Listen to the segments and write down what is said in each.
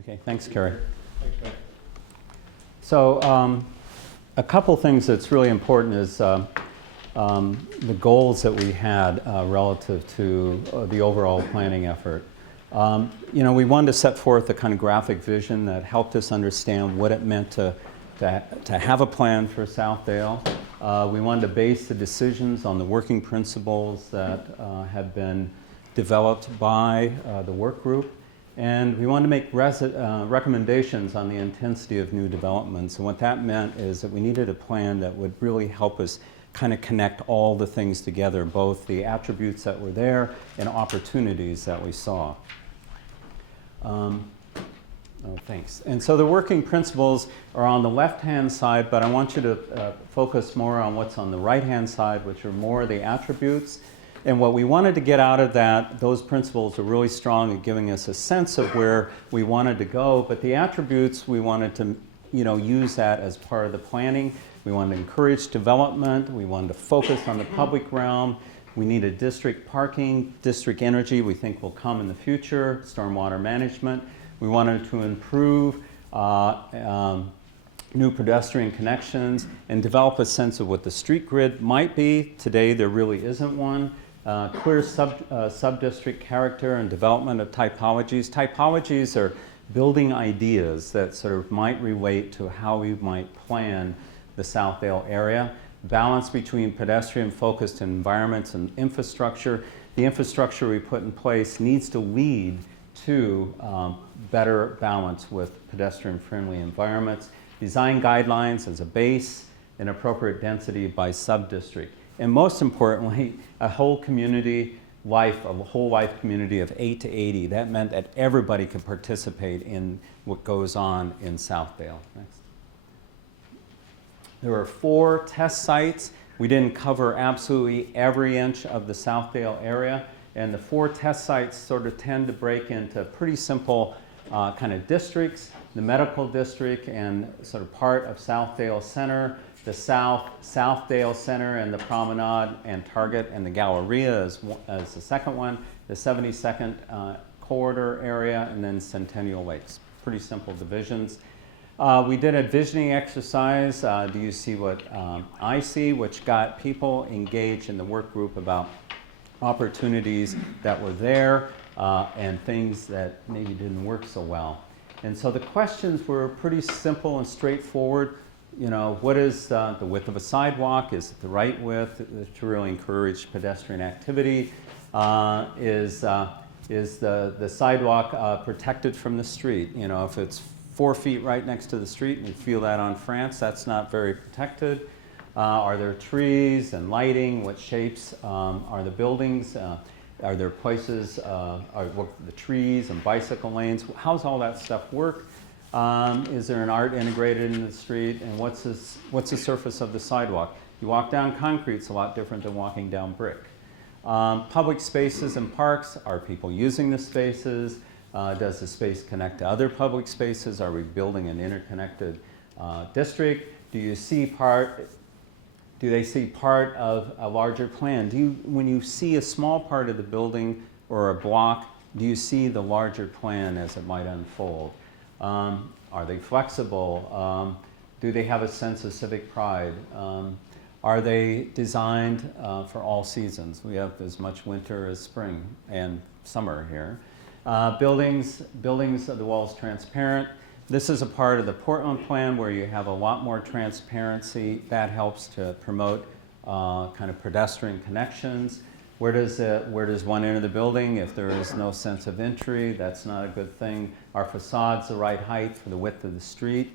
Okay, thanks, Carrie. Thanks, Mike. So a couple things that's really important is the goals that we had relative to the overall planning effort. We wanted to set forth a kind of graphic vision that helped us understand what it meant to have a plan for Southdale. We wanted to base the decisions on the working principles that had been developed by the work group. And we wanted to make recommendations on the intensity of new developments. And what that meant is that we needed a plan that would really help us kind of connect all the things together, both the attributes that were there and opportunities that we saw. Thanks. And so the working principles are on the left-hand side, but I want you to focus more on what's on the right-hand side, which are more the attributes. And what we wanted to get out of that, those principles are really strong at giving us a sense of where we wanted to go, but the attributes, we wanted to use that as part of the planning. We wanted to encourage development. We wanted to focus on the public realm. We needed district parking, district energy, we think will come in the future, stormwater management. We wanted to improve new pedestrian connections and develop a sense of what the street grid might be. Today, there really isn't one. Clear sub-district character and development of typologies. Typologies are building ideas that sort of might relate to how we might plan the Southdale area. Balance between pedestrian-focused environments and infrastructure. The infrastructure we put in place needs to lead to better balance with pedestrian-friendly environments. Design guidelines as a base and appropriate density by sub-district. And most importantly, a whole life community of 8 to 80. That meant that everybody could participate in what goes on in Southdale. Next. There were 4 test sites. We didn't cover absolutely every inch of the Southdale area. And the 4 test sites sort of tend to break into pretty simple kind of districts. The medical district and sort of part of Southdale Center, the Southdale Center and the Promenade and Target and the Galleria as the second one, the 72nd corridor area, and then Centennial Lakes. Pretty simple divisions. We did a visioning exercise, do you see what I see, which got people engaged in the work group about opportunities that were there and things that maybe didn't work so well. And so the questions were pretty simple and straightforward. What is the width of a sidewalk? Is it the right width to really encourage pedestrian activity? Is the sidewalk protected from the street? If it's 4 feet right next to the street, and you feel that on France, that's not very protected. Are there trees and lighting? What shapes are the buildings? Are there places, are the trees and bicycle lanes? How's all that stuff work? Is there an art integrated in the street? And what's the surface of the sidewalk? You walk down concrete, it's a lot different than walking down brick. Public spaces and parks, are people using the spaces? Does the space connect to other public spaces? Are we building an interconnected district? Do they see part of a larger plan? When you see a small part of the building or a block, do you see the larger plan as it might unfold? Are they flexible? Do they have a sense of civic pride? Are they designed for all seasons? We have as much winter as spring and summer here. Buildings, the walls transparent. This is a part of the Portland plan where you have a lot more transparency. That helps to promote kind of pedestrian connections. Where does one enter the building? If there is no sense of entry, that's not a good thing. Are facades the right height for the width of the street?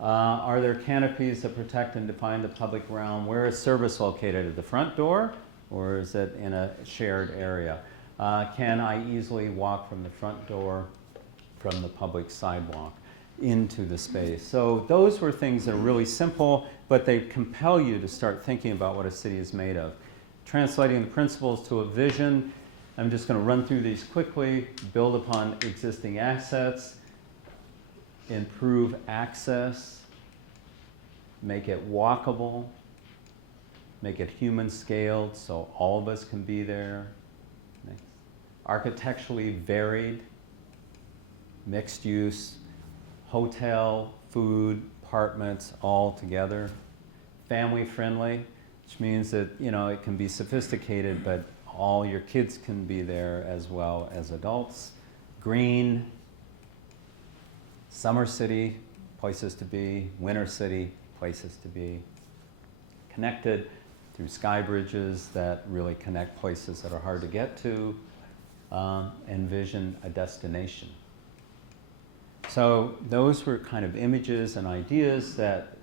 Are there canopies that protect and define the public realm? Where is service located? At the front door, or is it in a shared area? Can I easily walk from the front door, from the public sidewalk, into the space? So those were things that are really simple, but they compel you to start thinking about what a city is made of. Translating the principles to a vision, I'm just going to run through these quickly. Build upon existing assets, improve access, make it walkable, make it human scaled so all of us can be there. Next. Architecturally varied, mixed use, hotel, food, apartments, all together. Family friendly, which means that, you know, it can be sophisticated, but all your kids can be there as well as adults. Green, summer city, places to be. Winter city, places to be. Connected through sky bridges that really connect places that are hard to get to. Envision a destination. So those were kind of images and ideas that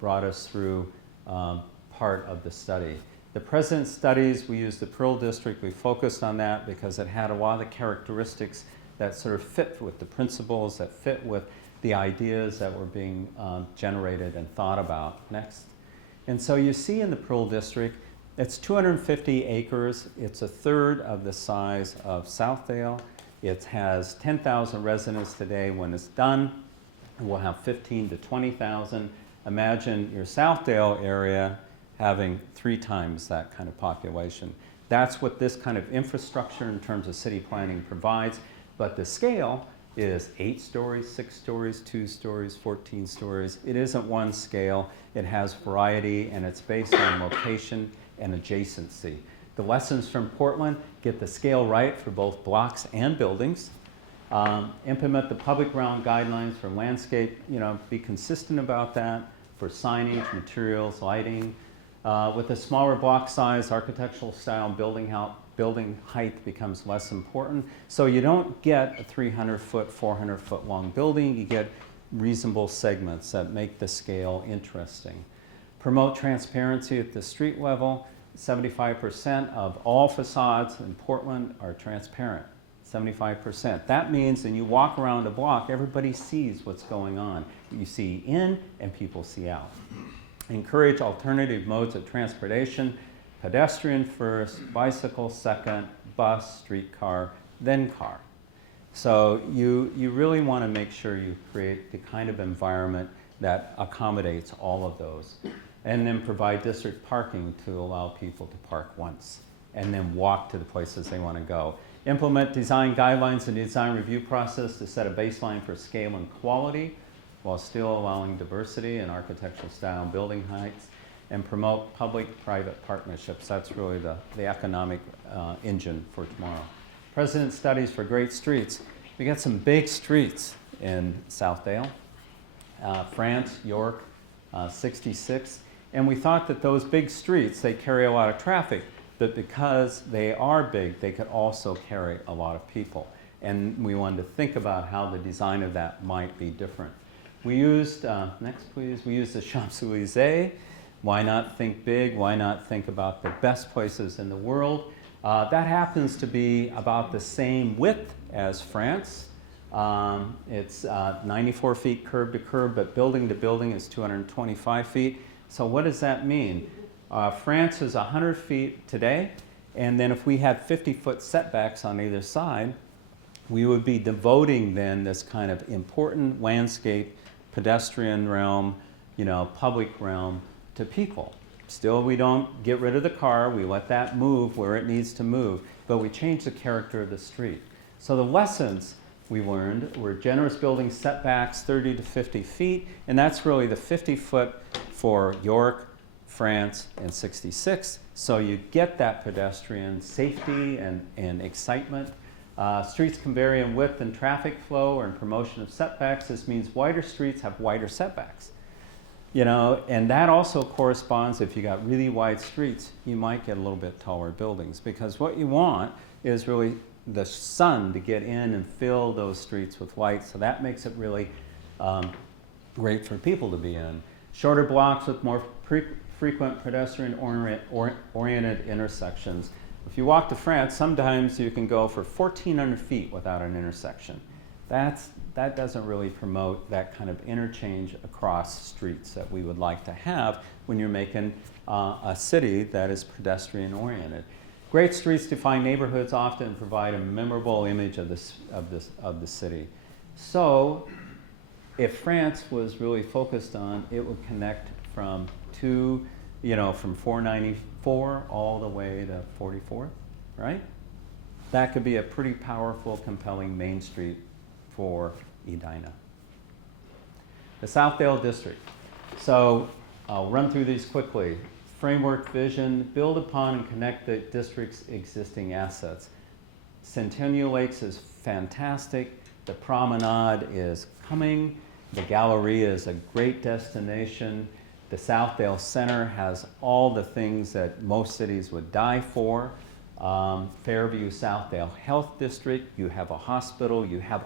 brought us through part of the study. The present studies, we used the Pearl District. We focused on that because it had a lot of the characteristics that sort of fit with the principles, that fit with the ideas that were being generated and thought about. Next. And so you see in the Pearl District, it's 250 acres. It's a third of the size of Southdale. It has 10,000 residents today. When it's done, we'll have 15 to 20,000. Imagine your Southdale area having 3 times that kind of population. That's what this kind of infrastructure in terms of city planning provides. But the scale is 8 stories, 6 stories, 2 stories, 14 stories. It isn't one scale. It has variety, and it's based on location and adjacency. The lessons from Portland: get the scale right for both blocks and buildings. Implement the public realm guidelines for landscape, you know, be consistent about that, for signage, materials, lighting. With a smaller block size, architectural style, building height becomes less important. So you don't get a 300-foot, 400-foot long building. You get reasonable segments that make the scale interesting. Promote transparency at the street level. 75% of all facades in Portland are transparent. 75%. That means when you walk around a block, everybody sees what's going on. You see in and people see out. Encourage alternative modes of transportation. Pedestrian first, bicycle second, bus, streetcar, then car. So you really want to make sure you create the kind of environment that accommodates all of those. And then provide district parking to allow people to park once and then walk to the places they want to go. Implement design guidelines and design review process to set a baseline for scale and quality while still allowing diversity in architectural style and building heights. And promote public-private partnerships. That's really the economic engine for tomorrow. President studies for great streets. We got some big streets in Southdale, France, York, 66. And we thought that those big streets, they carry a lot of traffic, but because they are big, they could also carry a lot of people. And we wanted to think about how the design of that might be different. We used, next please, we used the Champs-Élysées. Why not think big? Why not think about the best places in the world? That happens to be about the same width as France. It's 94 feet curb to curb, but building to building is 225 feet. So what does that mean? France is 100 feet today, and then if we had 50-foot setbacks on either side, we would be devoting then this kind of important landscape, pedestrian realm, you know, public realm to people. Still, we don't get rid of the car. We let that move where it needs to move, but we change the character of the street. So the lessons we learned were generous building setbacks, 30 to 50 feet, and that's really the 50-foot for York, France, and 66. So you get that pedestrian safety and excitement. Streets can vary in width and traffic flow or in promotion of setbacks. This means wider streets have wider setbacks. You know, and that also corresponds, if you got really wide streets, you might get a little bit taller buildings, because what you want is really the sun to get in and fill those streets with light. So that makes it really great for people to be in. Shorter blocks with more frequent pedestrian-oriented intersections. If you walk to France, sometimes you can go for 1,400 feet without an intersection. That doesn't really promote that kind of interchange across streets that we would like to have when you're making a city that is pedestrian-oriented. Great streets define neighborhoods often provide a memorable image of the city. So if France was really focused on, it would connect from from 494 all the way to 44th, right? That could be a pretty powerful, compelling main street for Edina. The Southdale District. So I'll run through these quickly. Framework vision, build upon and connect the district's existing assets. Centennial Lakes is fantastic. The promenade is coming. The Galleria is a great destination. The Southdale Center has all the things that most cities would die for. Fairview Southdale Health District, you have a hospital, you have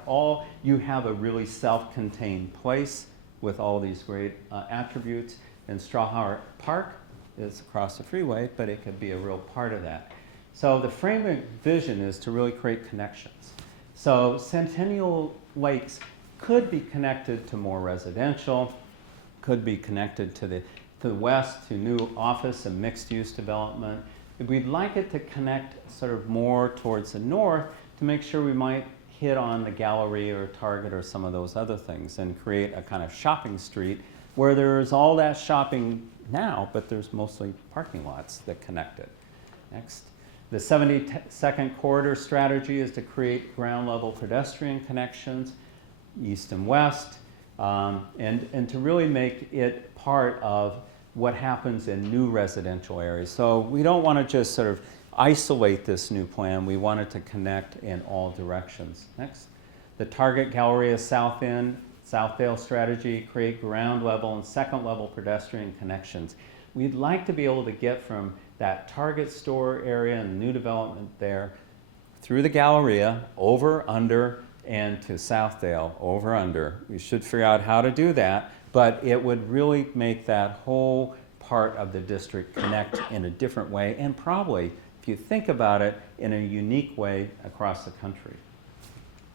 a really self-contained place with all these great attributes. And Strawheart Park is across the freeway, but it could be a real part of that. So the framing vision is to really create connections. So Centennial Lakes could be connected to more residential, could be connected to the west to new office and mixed-use development. We'd like it to connect sort of more towards the north to make sure we might hit on the Galleria or Target or some of those other things and create a kind of shopping street where there's all that shopping now, but there's mostly parking lots that connect it. Next. The 72nd corridor strategy is to create ground level pedestrian connections, east and west, and to really make it part of what happens in new residential areas. So we don't want to just sort of isolate this new plan. We want it to connect in all directions. Next. The Target Galleria South End, Southdale strategy, create ground level and second level pedestrian connections. We'd like to be able to get from that Target store area and new development there through the Galleria, over, under, and to Southdale, over, under. We should figure out how to do that, but it would really make that whole part of the district connect in a different way, and probably, if you think about it, in a unique way across the country.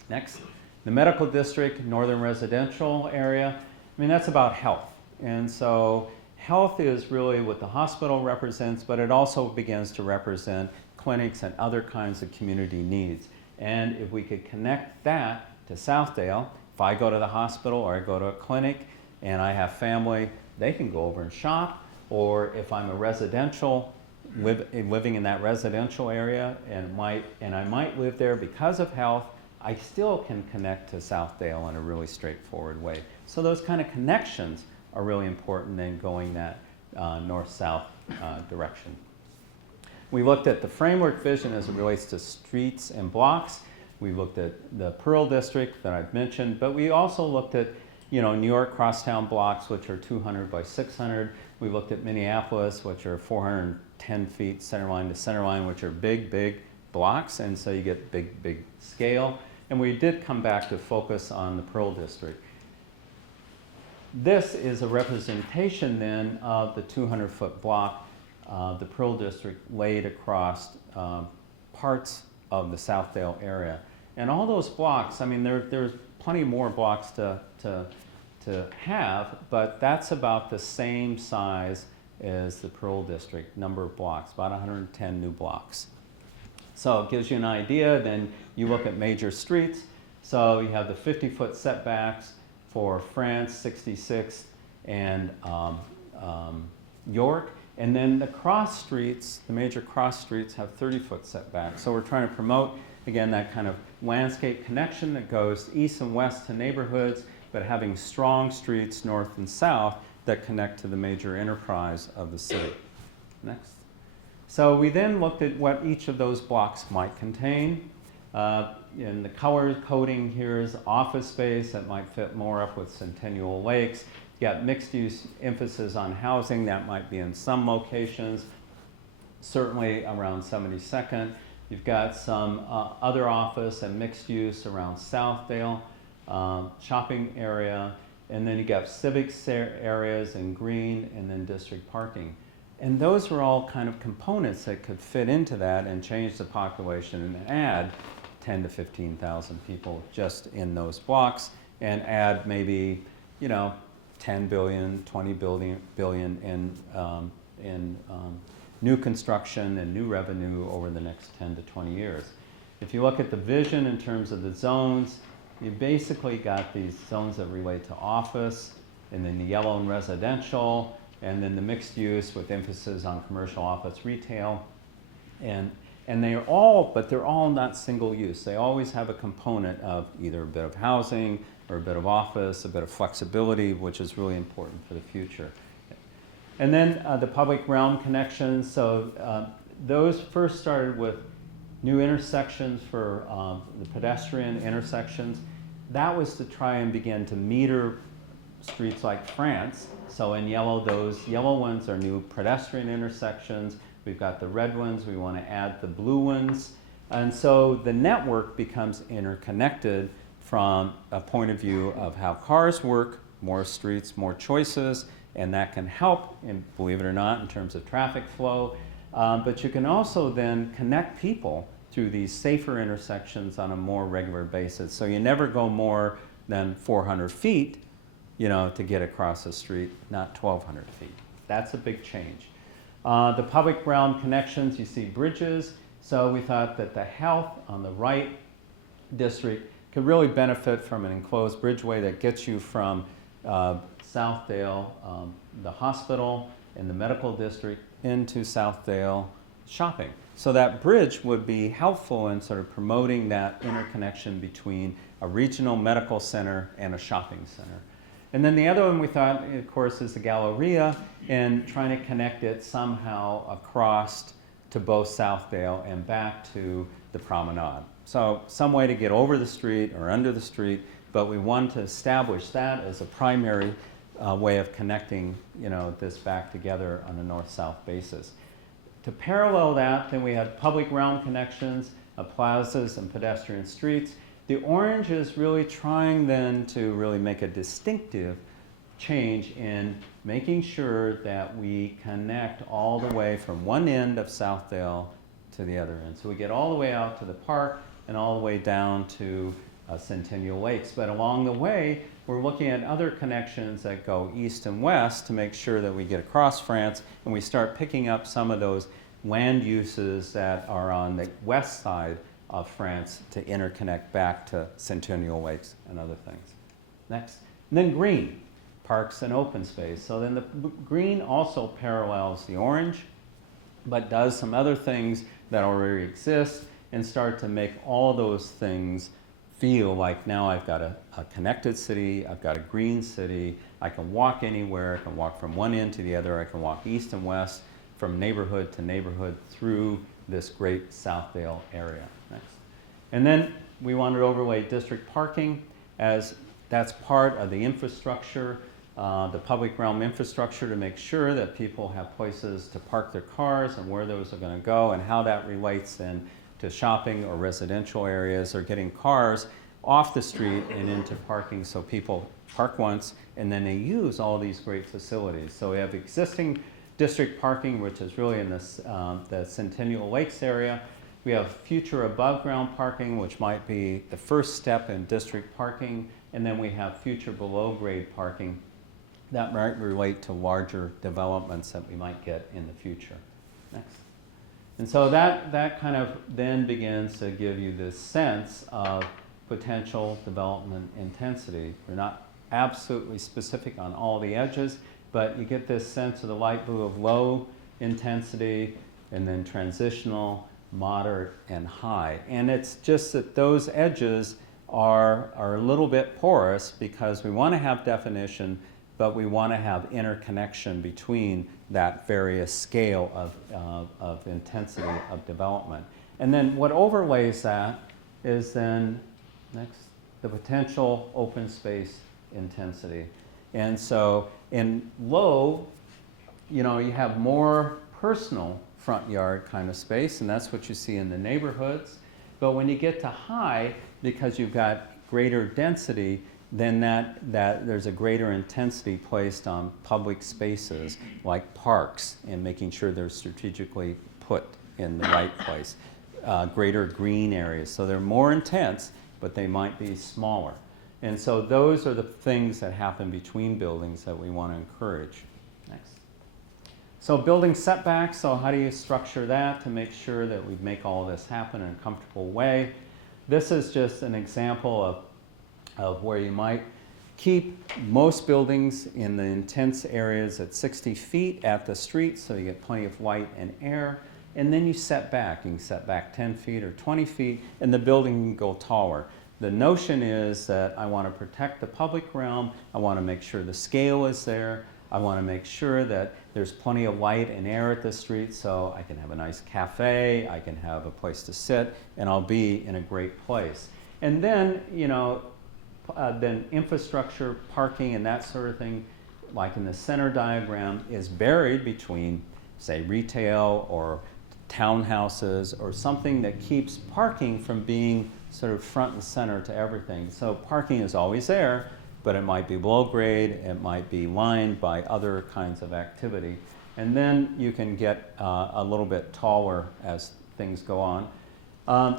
Next, the medical district, northern residential area. I mean, that's about health. And so health is really what the hospital represents, but it also begins to represent clinics and other kinds of community needs. And if we could connect that to Southdale, if I go to the hospital or I go to a clinic and I have family, they can go over and shop. Or if I'm a residential, living in that residential area and I might live there because of health, I still can connect to Southdale in a really straightforward way. So those kind of connections are really important in going that north-south direction. We looked at the framework vision as it relates to streets and blocks. We looked at the Pearl District that I've mentioned, but we also looked at New York crosstown blocks, which are 200 by 600. We looked at Minneapolis, which are 410 feet centerline to centerline, which are big blocks, and so you get big scale. And we did come back to focus on the Pearl District. This is a representation then of the 200-foot block, the Pearl District laid across parts of the Southdale area. And all those blocks, I mean, there's plenty more blocks to have, but that's about the same size as the Pearl District, number of blocks, about 110 new blocks. So it gives you an idea. Then you look at major streets. So you have the 50-foot setbacks for France, 66th, and York. And then the cross streets, the major cross streets have 30-foot setbacks. So we're trying to promote, again, that kind of landscape connection that goes east and west to neighborhoods, but having strong streets north and south that connect to the major enterprise of the city. Next. So we then looked at what each of those blocks might contain. In the color coding here is office space that might fit more up with Centennial Lakes. You got mixed use emphasis on housing that might be in some locations, certainly around 72nd. You've got some other office and mixed use around Southdale, shopping area, and then you got civic areas in green, and then district parking. And those were all kind of components that could fit into that and change the population and add 10 to 15,000 people just in those blocks, and add maybe 10 billion, 20 billion in new construction and new revenue over the next 10 to 20 years. If you look at the vision in terms of the zones, you basically got these zones that relate to office, and then the yellow and residential, and then the mixed use with emphasis on commercial, office, retail. And they're all not single use. They always have a component of either a bit of housing or a bit of office, a bit of flexibility, which is really important for the future. And then the public realm connections. So those first started with new intersections for the pedestrian intersections. That was to try and begin to meter streets like France. So in yellow, those yellow ones are new pedestrian intersections. We've got the red ones. We want to add the blue ones. And so the network becomes interconnected from a point of view of how cars work, more streets, more choices, and that can help, and believe it or not, in terms of traffic flow. But you can also then connect people through these safer intersections on a more regular basis. So you never go more than 400 feet, to get across the street, not 1,200 feet. That's a big change. The public realm connections, you see bridges. So we thought that the health on the right district could really benefit from an enclosed bridgeway that gets you from Southdale, the hospital and the medical district, into Southdale shopping. So that bridge would be helpful in sort of promoting that interconnection between a regional medical center and a shopping center. And then the other one we thought, of course, is the Galleria, and trying to connect it somehow across to both Southdale and back to the promenade. So some way to get over the street or under the street, but we want to establish that as a primary way of connecting, this back together on a north-south basis. To parallel that, then we had public realm connections, plazas and pedestrian streets. The orange is really trying then to really make a distinctive change in making sure that we connect all the way from one end of Southdale to the other end. So we get all the way out to the park and all the way down to Centennial Lakes. But along the way, we're looking at other connections that go east and west to make sure that we get across France, and we start picking up some of those land uses that are on the west side of France to interconnect back to Centennial Lakes and other things. Next. And then green, parks and open space. So then the green also parallels the orange, but does some other things that already exist and start to make all those things feel like now I've got a connected city, I've got a green city, I can walk anywhere, I can walk from one end to the other, I can walk east and west, from neighborhood to neighborhood through this great Southdale area. Next. And then we wanted to overlay district parking, as that's part of the infrastructure, the public realm infrastructure, to make sure that people have places to park their cars and where those are going to go, and how that relates then to shopping or residential areas, or getting cars off the street and into parking, so people park once and then they use all these great facilities. So we have existing district parking, which is really in this, the Centennial Lakes area. We have future above ground parking, which might be the first step in district parking, and then we have future below grade parking that might relate to larger developments that we might get in the future. Next. And so that kind of then begins to give you this sense of potential development intensity. We're not absolutely specific on all the edges, but you get this sense of the light blue of low intensity, and then transitional, moderate, and high. And it's just that those edges are a little bit porous, because we want to have definition, but we want to have interconnection between that various scale of intensity of development. And then what overlays that is then, next, the potential open space intensity. And so in low, you have more personal front yard kind of space, and that's what you see in the neighborhoods. But when you get to high, because you've got greater density, then that there's a greater intensity placed on public spaces like parks, and making sure they're strategically put in the right place. Greater green areas, so they're more intense, but they might be smaller. And so those are the things that happen between buildings that we want to encourage. Next. So building setbacks, so how do you structure that to make sure that we make all this happen in a comfortable way? This is just an example of where you might keep most buildings in the intense areas at 60 feet at the street, so you get plenty of light and air, and then you set back. You can set back 10 feet or 20 feet, and the building can go taller. the notion is that I want to protect the public realm, I want to make sure the scale is there, I want to make sure that there's plenty of light and air at the street so I can have a nice cafe, I can have a place to sit, and I'll be in a great place. And then, you know, then infrastructure, parking, and that sort of thing, like in the center diagram, is buried between, say, retail or townhouses or something that keeps parking from being sort of front and center to everything. So parking is always there, but it might be below grade, it might be lined by other kinds of activity. And then you can get a little bit taller as things go on.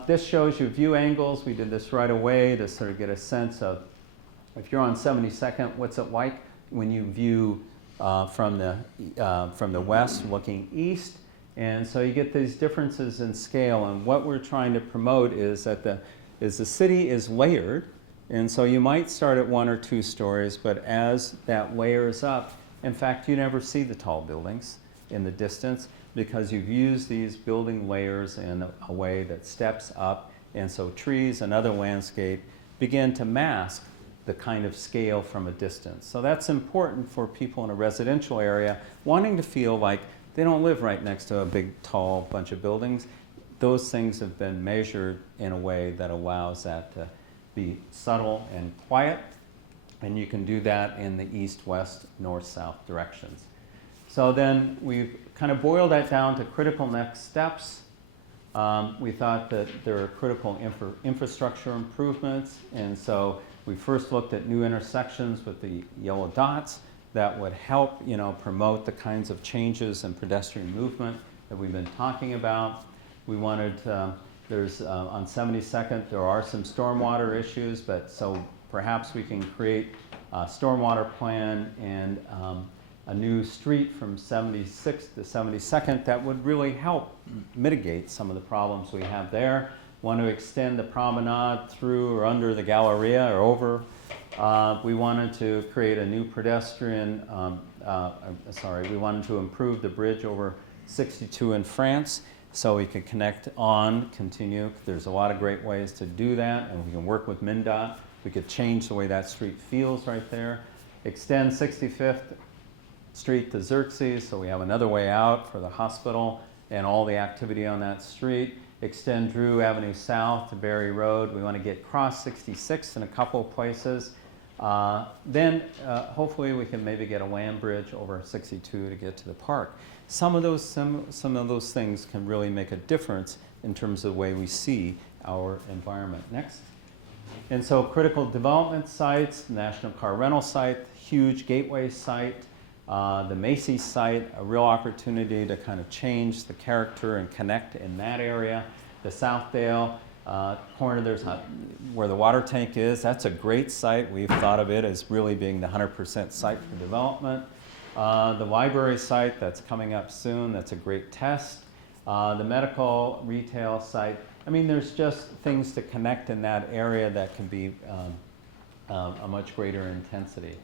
This shows you view angles. We did this right away to sort of get a sense of, if you're on 72nd, what's it like when you view from the west looking east. And so you get these differences in scale, and what we're trying to promote is that the city is layered, and so you might start at 1 or 2 stories, but as that layers up, in fact, you never see the tall buildings in the distance because you've used these building layers in a way that steps up, and so trees and other landscape begin to mask the kind of scale from a distance. So that's important for people in a residential area wanting to feel like they don't live right next to a big, tall bunch of buildings. Those things have been measured in a way that allows that to be subtle and quiet, and you can do that in the east, west, north, south directions. So then we've kind of boiled that down to critical next steps. We thought that there are critical infrastructure improvements, and so we first looked at new intersections with the yellow dots that would help, you know, promote the kinds of changes in pedestrian movement that we've been talking about. We wanted, there's on 72nd, there are some stormwater issues, but so perhaps we can create a stormwater plan and a new street from 76th to 72nd that would really help mitigate some of the problems we have there. Want to extend the promenade through or under the Galleria or over. We wanted to create a new pedestrian, we wanted to improve the bridge over 62 in France so we could connect on, continue. There's a lot of great ways to do that, and we can work with MnDOT. We could change the way that street feels right there. Extend 65th Street to Xerxes, so we have another way out for the hospital and all the activity on that street. Extend Drew Avenue South to Berry Road. We want to get cross 66 in a couple of places. Then hopefully we can maybe get a land bridge over 62 to get to the park. Some of those things can really make a difference in terms of the way we see our environment. Next. And so critical development sites, National Car Rental site, huge gateway site, the Macy's site, a real opportunity to kind of change the character and connect in that area. The Southdale corner, there's where the water tank is. That's a great site. We've thought of it as really being the 100% site for development. The library site that's coming up soon, that's a great test. The medical retail site. I mean, there's just things to connect in that area that can be a much greater intensity.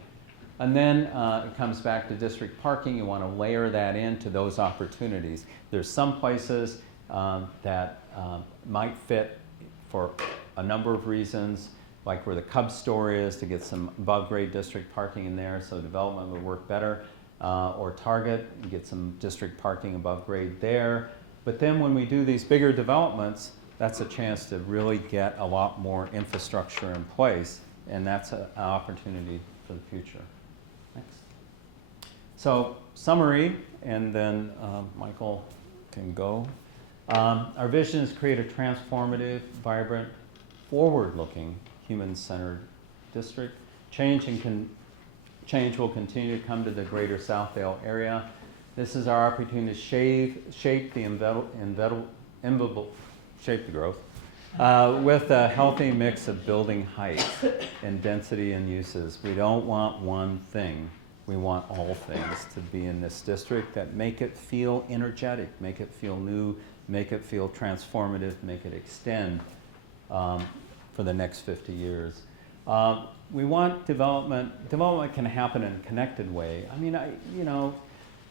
And then it comes back to district parking. You want to layer that into those opportunities. There's some places that might fit for a number of reasons, like where the Cub store is, to get some above grade district parking in there so development would work better. Or Target, you get some district parking above grade there. But then when we do these bigger developments, that's a chance to really get a lot more infrastructure in place, and that's an opportunity for the future. Next. So summary, and then Michael can go. Our vision is to create a transformative, vibrant, forward-looking, human-centered district. Change will continue to come to the Greater Southdale area. This is our opportunity to shape the growth with a healthy mix of building height and density and uses. We don't want one thing. We want all things to be in this district that make it feel energetic, make it feel new, make it feel transformative, make it extend for the next 50 years. We want development. Development can happen in a connected way. I mean,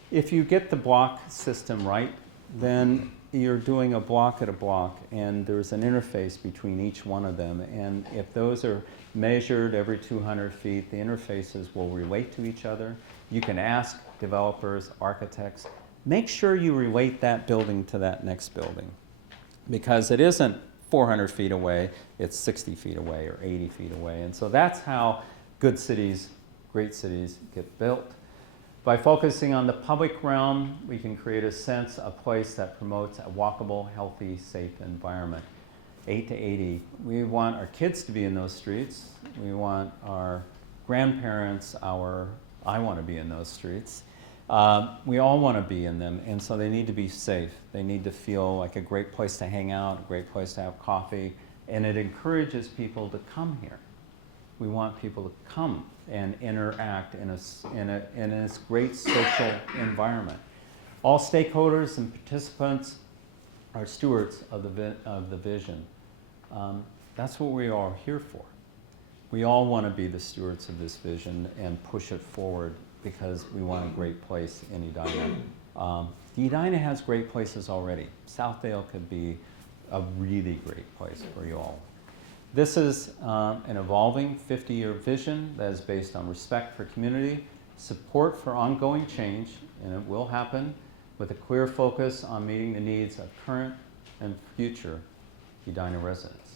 if you get the block system right, then you're doing a block at a block, and there's an interface between each one of them. And if those are measured every 200 feet, the interfaces will relate to each other. You can ask developers, architects, make sure you relate that building to that next building, because it isn't 400 feet away, it's 60 feet away or 80 feet away. And so that's how good cities, great cities, get built. By focusing on the public realm, we can create a sense, a place that promotes a walkable, healthy, safe environment. 8 to 80. We want our kids to be in those streets. We want our grandparents, I want to be in those streets. We all want to be in them, and so they need to be safe. They need to feel like a great place to hang out, a great place to have coffee, and it encourages people to come here. We want people to come and interact in this great social environment. All stakeholders and participants are stewards of the vision. That's what we are here for. We all want to be the stewards of this vision and push it forward because we want a great place in Edina. Edina has great places already. Southdale could be a really great place for you all. This is an evolving 50-year vision that is based on respect for community, support for ongoing change, and it will happen, with a clear focus on meeting the needs of current and future Edina residents.